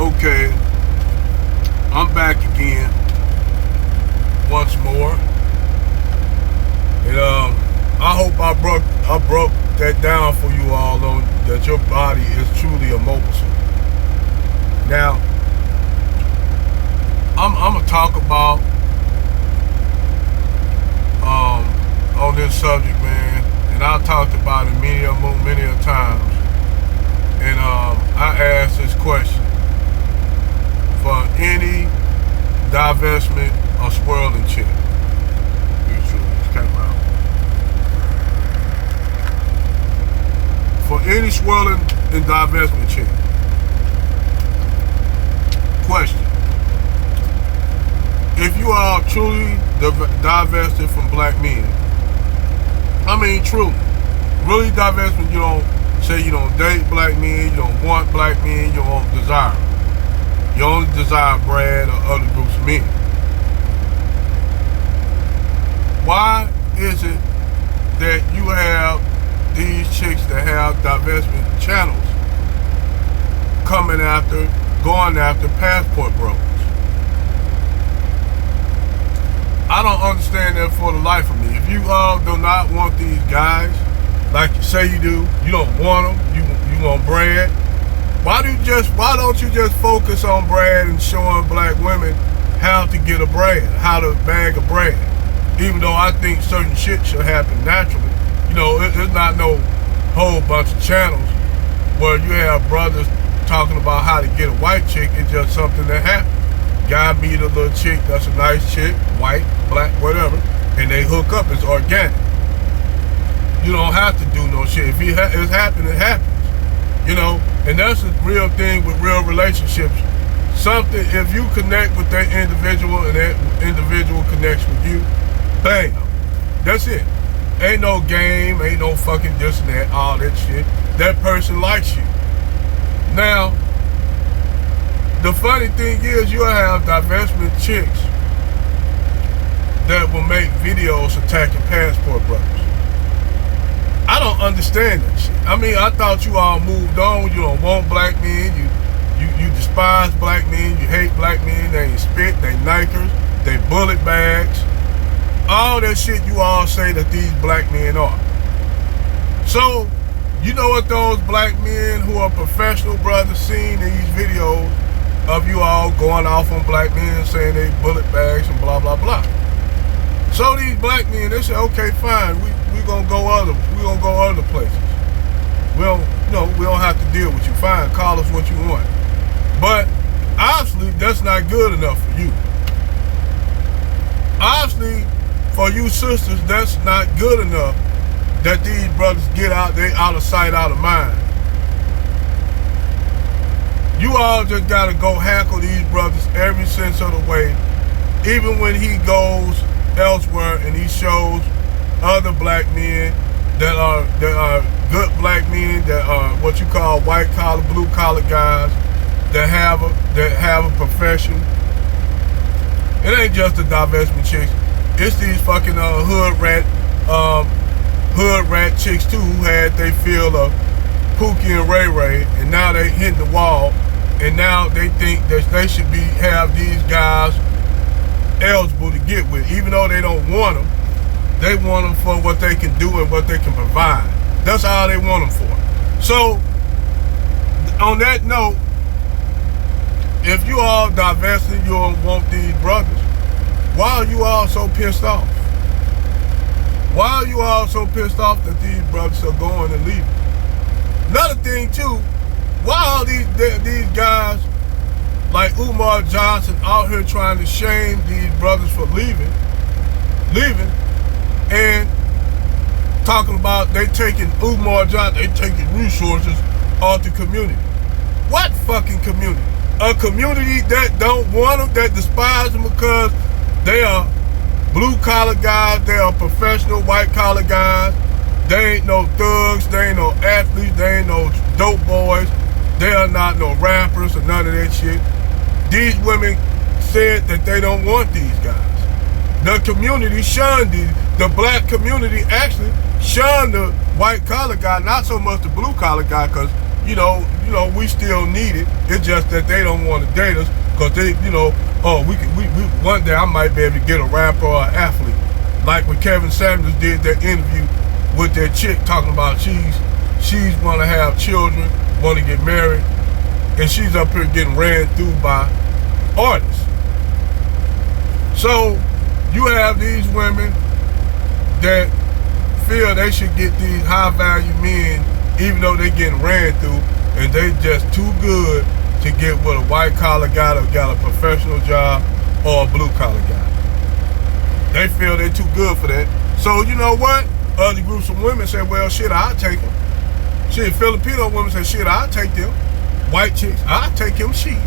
Okay, I'm back again once more, and I hope I broke that down for you all on that your body is truly a mobile suit. Now, I'm gonna talk about on this subject, man, and I talked about it many a times, and I asked this question: for any divestment or swirling chick, for any swirling and divestment chick, question: if you are truly divested from black men, I mean truly, really divestment, you don't say you don't date black men, you don't want black men, you don't desire them. You only desire Brad or other groups of men. Why is it that you have these chicks that have divestment channels going after passport brokers? I don't understand that for the life of me. If you all do not want these guys, like you say you do, you don't want them, you want Brad, why don't you just focus on Brad and showing black women how to get a Brad, how to bag a Brad? Even though I think certain shit should happen naturally. You know, there's not no whole bunch of channels where you have brothers talking about how to get a white chick. It's just something that happens. Guy meet a little chick that's a nice chick, white, black, whatever, and they hook up. It's organic. You don't have to do no shit. If it's happening, it happens. You know, and that's the real thing with real relationships. Something, if you connect with that individual and that individual connects with you, bam, that's it. Ain't no game, ain't no fucking this and that, all that shit. That person likes you. Now, the funny thing is you'll have divestment chicks that will make videos attacking passport brothers. I don't understand that shit. I mean, I thought you all moved on. You don't want black men. You despise black men. You hate black men. They ain't spit. They nikers. They bullet bags. All that shit you all say that these black men are. So, you know what those black men who are professional brothers seen in these videos of you all going off on black men saying they bullet bags and blah, blah, blah. So these black men, they say, okay, fine, we gonna go other places. We don't have to deal with you. Fine, call us what you want. But obviously, that's not good enough for you. Obviously, for you sisters, that's not good enough that these brothers get out, they out of sight, out of mind. You all just gotta go hackle these brothers every sense of the way, even when he goes elsewhere and he shows other black men that are good black men, that are what you call white collar, blue collar guys that have a profession. It ain't just the divestment chicks. It's these fucking hood rat chicks too who had they feel of Pookie and Ray Ray, and now they hitting the wall, and now they think that they should have these guys eligible to get with, even though they don't want them. They want them for what they can do and what they can provide. That's all they want them for. So, on that note, if you all divesting, you don't want these brothers, why are you all so pissed off? Why are you all so pissed off that these brothers are going and leaving? Another thing too, why are these guys like Umar Johnson out here trying to shame these brothers for leaving, and talking about they taking Umar Johnson, they taking resources off the community. What fucking community? A community that don't want them, that despise them because they are blue collar guys, they are professional white collar guys. They ain't no thugs, they ain't no athletes, they ain't no dope boys, they are not no rappers or none of that shit. These women said that they don't want these guys. The community shunned these. The black community actually shunned the white collar guy, not so much the blue collar guy, because we still need it. It's just that they don't want to date us because they, we one day I might be able to get a rapper or an athlete. Like when Kevin Samuels did that interview with that chick talking about she's want to have children, want to get married, and she's up here getting ran through by artists. So you have these women that feel they should get these high value men even though they getting ran through, and they just too good to get with a white collar guy that got a professional job or a blue collar guy. They feel they're too good for that. So you know what? Other groups of women say, well, shit, I'll take them. Shit, Filipino women say, shit, I'll take them. White chicks, I'll take them, shit.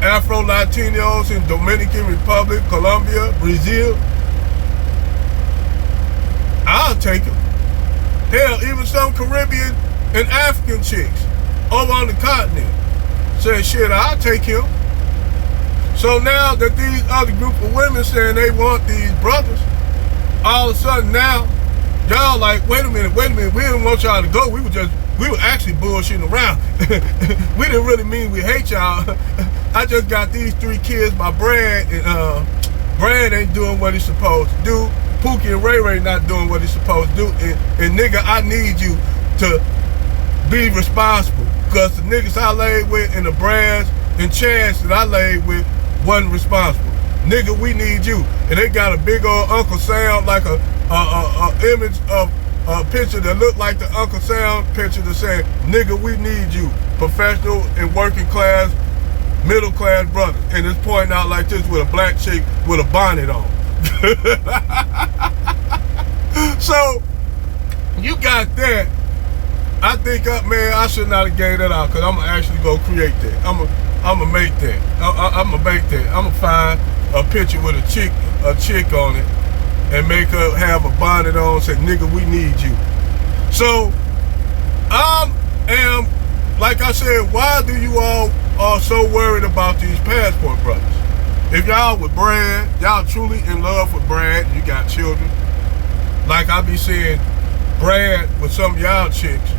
Afro-Latinos in Dominican Republic, Colombia, Brazil, I'll take them. Hell, even some Caribbean and African chicks over on the continent say, shit, I'll take him. So now that these other group of women saying they want these brothers, all of a sudden now, y'all like, wait a minute, we didn't want y'all to go. We were actually bullshitting around. We didn't really mean we hate y'all. I just got these 3 kids by Brad, and Brad ain't doing what he's supposed to do. Pookie and Ray Ray not doing what he's supposed to do. And nigga, I need you to be responsible. Because the niggas I laid with and the Brads and Chads that I laid with wasn't responsible. Nigga, we need you. And they got a big old Uncle Sam, like a image of a picture that looked like the Uncle Sam picture that said, nigga, we need you. Professional and working class, middle class brothers. And it's pointing out like this with a black chick with a bonnet on. So, you got that. I think, man, I should not have gave that out because I'm going to actually go create that. I'm going to make that. I'm going to make that. I'm going to find a picture with a chick on it and make her have a bonnet on and say, nigga, we need you. So, I am, like I said, why do you all are so worried about these passport brothers? If y'all with Brad, y'all truly in love with Brad, you got children, like I be seeing Brad with some of y'all chicks.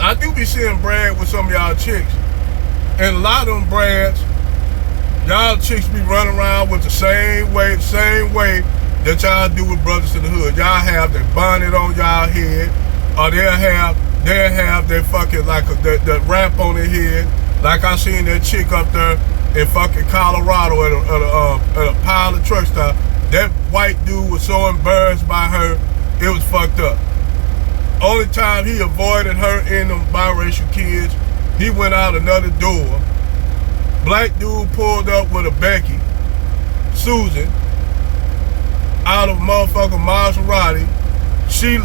I do be seeing Brad with some of y'all chicks. And a lot of them Brads, y'all chicks be running around with the same way that y'all do with brothers in the hood. Y'all have their bonnet on y'all head, or they'll have their fucking, like, that wrap on their head. Like I seen that chick up there in fucking Colorado at a pile of truck stop. That white dude was so embarrassed by her, it was fucked up. Only time he avoided her and them biracial kids, he went out another door. Black dude pulled up with a Becky, Susan, out of motherfucking Maserati.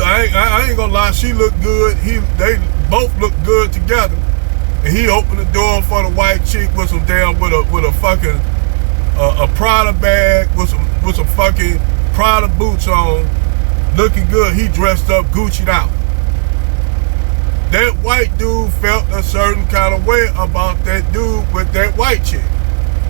I ain't gonna lie, she looked good. They both looked good together. And he opened the door for the white chick with some with a fucking a Prada bag with some fucking Prada boots on, looking good. He dressed up, Gucci'd out. That white dude felt a certain kind of way about that dude with that white chick.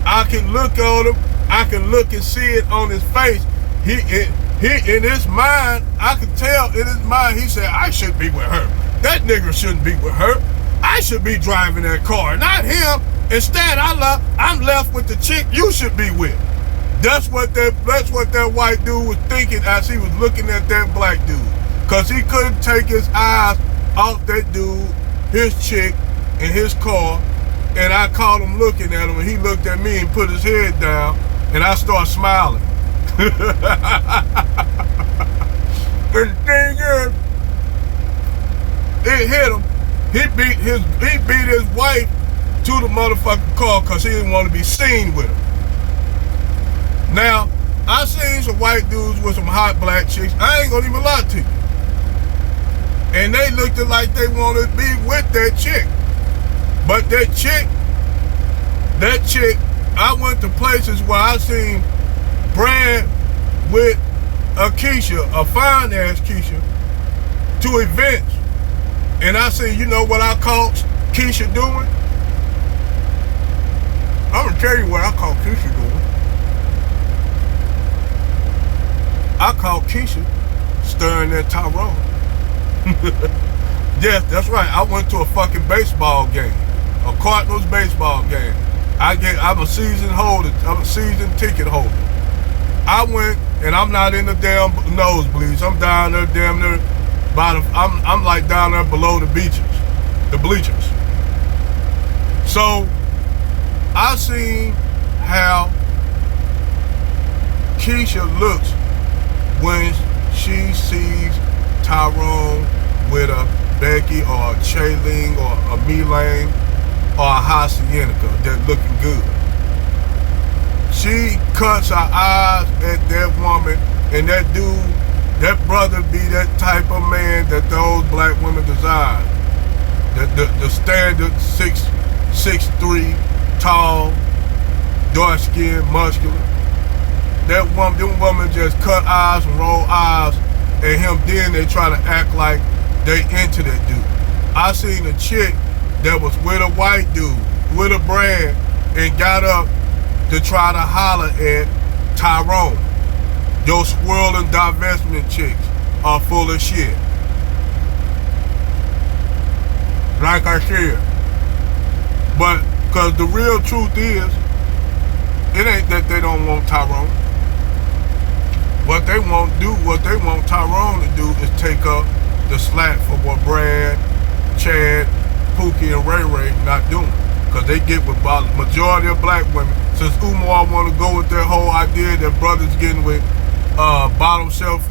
I can look on him, I can look and see it on his face. He in his mind, I could tell in his mind, he said, I should be with her. That nigga shouldn't be with her. I should be driving that car, not him. Instead, I'm left with the chick you should be with. That's what that white dude was thinking as he was looking at that black dude. Cause he couldn't take his eyes off that dude, his chick, and his car. And I caught him looking at him, and he looked at me and put his head down, and I started smiling. And the thing is, it hit him. He beat his wife to the motherfucking car because he didn't want to be seen with him. Now, I seen some white dudes with some hot black chicks. I ain't gonna even lie to you. And they looked like they wanted to be with that chick. But that chick, I went to places where I seen Brad with a Keisha, a fine ass Keisha, to events. And I said, you know what I caught Keisha doing? I'm gonna tell you what I caught Keisha doing. I caught Keisha stirring that Tyrone. Yes, that's right. I went to a fucking baseball game, a Cardinals baseball game. I'm a season holder. I'm a season ticket holder. I went, and I'm not in the damn nosebleeds. I'm down there, damn near, I'm like down there below the bleachers. So I seen how Keisha looks when she sees Tyrone with a Becky or a Chaylene or a Milane or a Hacienda that's looking good. She cuts her eyes at that woman, and that dude, that brother be that type of man that those black women desire. The standard 6'3", tall, dark skinned, muscular. Them women just cut eyes and roll eyes at him, then they try to act like they into that dude. I seen a chick that was with a white dude, with a brand, and got up to try to holler at Tyrone. Those swirling divestment chicks are full of shit. Like I said. But, because the real truth is, it ain't that they don't want Tyrone. What they want Tyrone to do is take up the slack for what Brad, Chad, Pookie, and Ray Ray not doing. Because they get with the majority of black women. Since Umar want to go with their whole idea that brothers getting with bottom shelf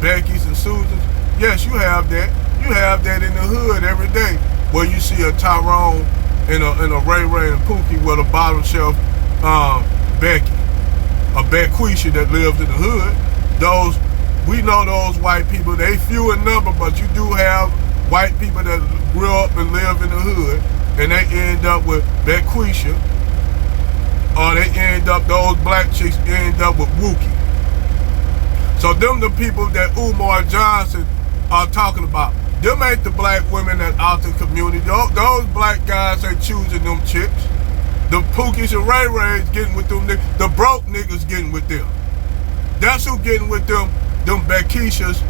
Becky's and Susans, yes, you have that. You have that in the hood every day, where you see a Tyrone and a Ray Ray and Pookie with a bottom shelf Becky, a Bequisha that lives in the hood. We know those white people, they few in number, but you do have white people that grew up and live in the hood, and they end up with Bequisha, or those black chicks end up with Wookie. So them the people that Umar Johnson are talking about. Them ain't the black women that out the community. Those black guys ain't choosing them chicks. The Pookies and Ray Rays getting with them niggas. The broke niggas getting with them. That's who getting with them Bequishas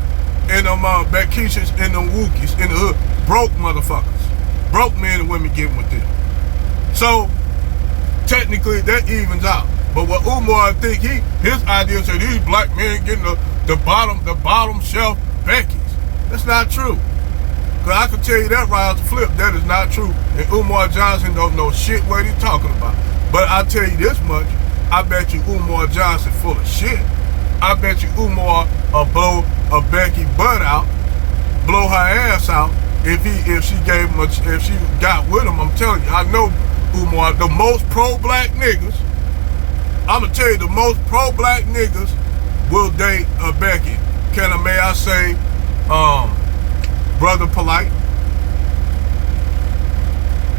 and them Bequishas and them Wookies in the hood. Broke motherfuckers. Broke men and women getting with them. So technically that evens out. But what Umar think, his idea said these black men getting the bottom shelf Becky's. That's not true. Cause I can tell you that right off the flip, that is not true. And Umar Johnson don't know shit what he's talking about. But I'll tell you this much, I bet you Umar Johnson full of shit. I bet you Umar will blow a Becky butt out, blow her ass out, if she got with him. I'm telling you, I know Umar, the most pro-black niggas, I'm gonna tell you, the most pro-black niggas will date a Becky. May I say, Brother Polite?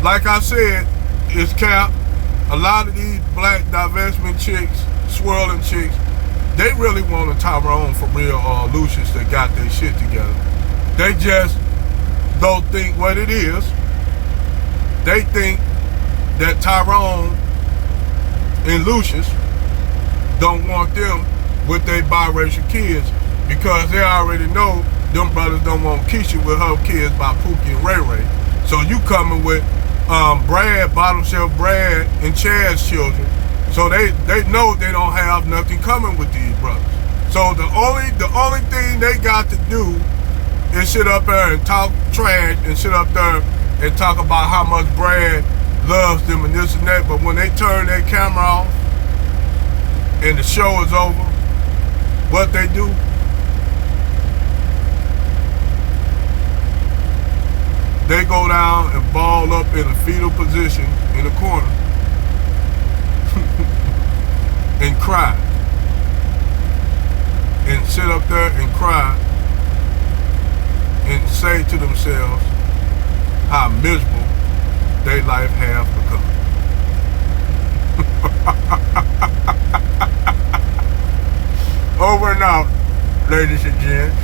Like I said, it's cap. A lot of these black divestment chicks, swirling chicks, they really want a Tyrone for real, or Lucious that got their shit together. They just don't think what it is. They think that Tyrone and Lucious don't want them with their biracial kids, because they already know them brothers don't want Keisha with her kids by Pookie and Ray Ray. So you coming with Brad, bottom shelf Brad, and Chad's children. So they know they don't have nothing coming with these brothers. So the only thing they got to do is sit up there and talk trash, and sit up there and talk about how much Brad loves them and this and that. But when they turn their camera off and the show is over, what they do? They go down and ball up in a fetal position in the corner and cry. And sit up there and cry and say to themselves how miserable their life have become. Over and out, ladies and gents.